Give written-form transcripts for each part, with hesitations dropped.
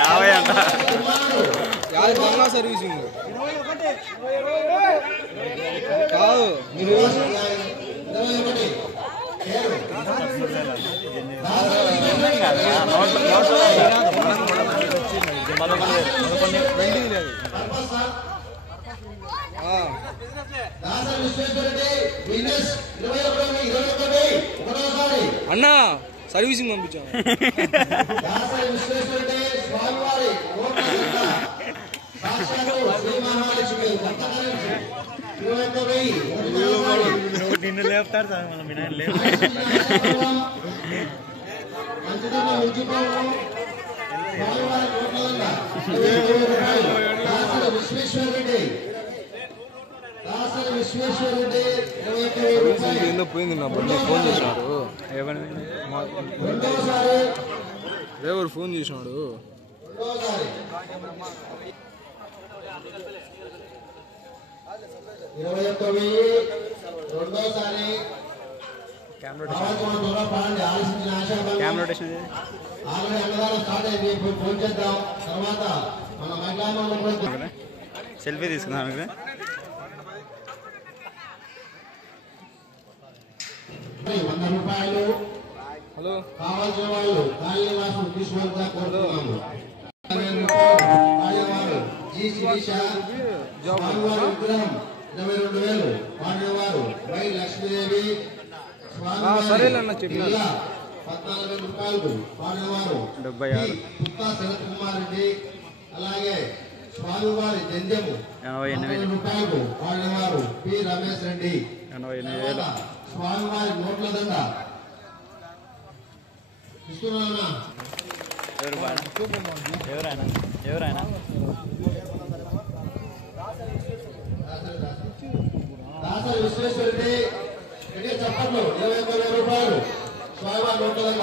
యాభై అంట బంగ్లా సర్వీసింగ్ కాదు మీరు అన్నా సర్వీసింగ్ పంపించాను నిన్ను లేపుతారు సార్ మనం వినాయన లేపు ఏందో పోయింది నా బండి ఫోన్ చేసినాడు డ్రైవర్ ఫోన్ చేసినాడు సెల్ఫీ తీసుకున్నాను ₹100 హలో కావాల్సిన వాళ్ళు కాళీనివాసం తీసుకుంటా కోరుతున్నాము. జీ శిరీష స్వామివారి విగ్రహం 22,000 వాడినవారు వై లక్ష్మీదేవి సరేలే అన్న చెప్పిన ₹14,000 వాడినవారు 76 పుత్తా శరత్ కుమార్ రెడ్డి. అలాగే స్వామివారి జంజము ₹88 వాడినవారు పి రమేష్ రెడ్డి. 88,000 స్వామివారి నోట్ల దండ ఇస్తున్నానా ఎవరైనా దాసరి విశ్వేశ్వరరెడ్డి రెడ్డి చప్పట్లు ₹21,000 స్వామివారి నోట్ల దండ.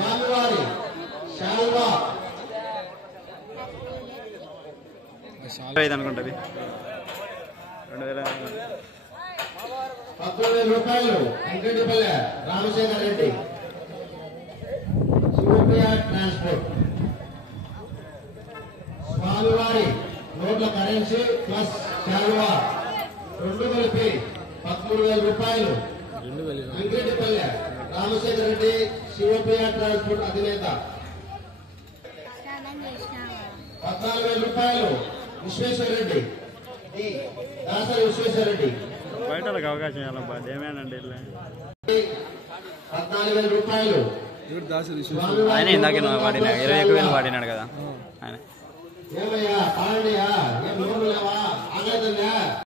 స్వామివారి శాల్వా 5 అనుకుంటుంది ₹19,000 వెంకటపల్లె రామశేఖర్ రెడ్డి శివప్రియ ట్రాన్స్పోర్ట్. స్వామివారి నోట్ల కరెన్సీ ప్లస్ శాల్వా 2 కలిపి ₹13,000 వెంకటపల్లె రామశేఖర్ రెడ్డి శివప్రియ ట్రాన్స్పోర్ట్ అధినేత. ₹14,000 విశ్వేశ్వర రెడ్డి దాసరి విశ్వేశ్వర రెడ్డి. బయట అవకాశం ఇవ్వాలబ్బా ఏమేనండి ₹14,000 దాసరి ఆయన ఇందాక వాడినా 21,000 వాడినాడు కదా.